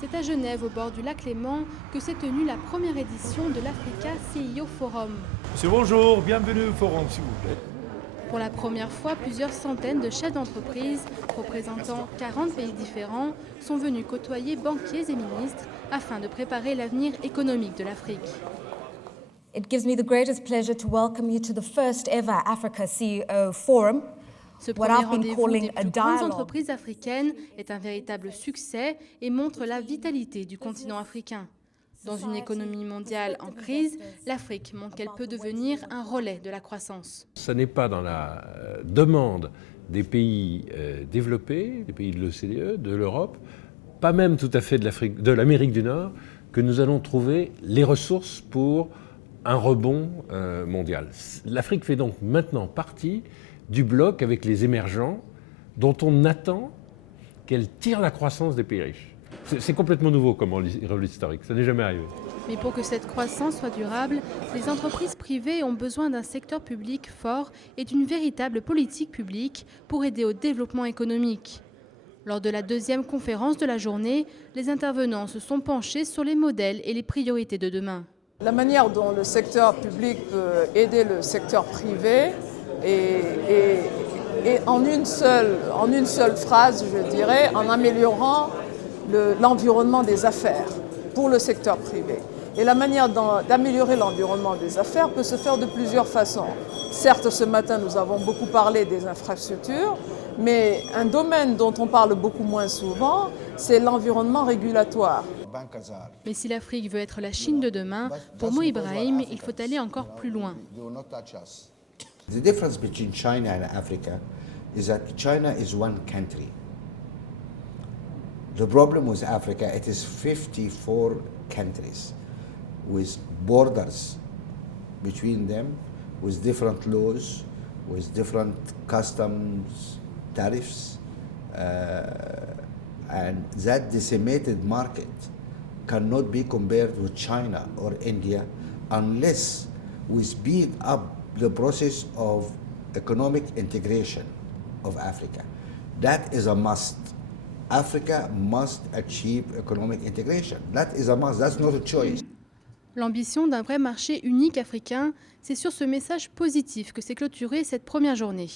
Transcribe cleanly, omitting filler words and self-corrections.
C'est à Genève, au bord du lac Léman, que s'est tenue la première édition de l'Africa CIO Forum. Monsieur, bonjour, bienvenue au forum, s'il vous plaît. Pour la première fois, plusieurs centaines de chefs d'entreprise, représentant 40 pays différents, sont venus côtoyer banquiers et ministres afin de préparer l'avenir économique de l'Afrique. It gives me the greatest pleasure to welcome you to the first ever Africa CEO Forum. Ce premier rendez-vous des plus grandes entreprises africaines est un véritable succès et montre la vitalité du continent africain. Dans une économie mondiale en crise, l'Afrique montre qu'elle peut devenir un relais de la croissance. Ce n'est pas dans la demande des pays développés, des pays de l'OCDE, de l'Europe, pas même tout à fait de l'Amérique du Nord, que nous allons trouver les ressources pour un rebond mondial. L'Afrique fait donc maintenant partie du bloc avec les émergents dont on attend qu'elle tire la croissance des pays riches. C'est complètement nouveau comme rôle historique, ça n'est jamais arrivé. Mais pour que cette croissance soit durable, les entreprises privées ont besoin d'un secteur public fort et d'une véritable politique publique pour aider au développement économique. Lors de la deuxième conférence de la journée, les intervenants se sont penchés sur les modèles et les priorités de demain. La manière dont le secteur public peut aider le secteur privé et en une seule phrase, je dirais, en améliorant l'environnement des affaires pour le secteur privé. Et la manière d'améliorer l'environnement des affaires peut se faire de plusieurs façons. Certes, ce matin, nous avons beaucoup parlé des infrastructures, mais un domaine dont on parle beaucoup moins souvent, c'est l'environnement régulatoire. Mais si l'Afrique veut être la Chine de demain, pour Mo Ibrahim, il faut aller encore plus loin. The difference between China and Africa is that China is one country. The problem with Africa, it is 54 countries with borders between them, with different laws, with different customs, tariffs, and that decimated market cannot be compared with China or India unless we speed up the process of economic integration of Africa. That is a must. Africa must achieve economic integration. That is a must, that's not a choice. L'ambition d'un vrai marché unique africain, c'est sur ce message positif que s'est clôturée cette première journée.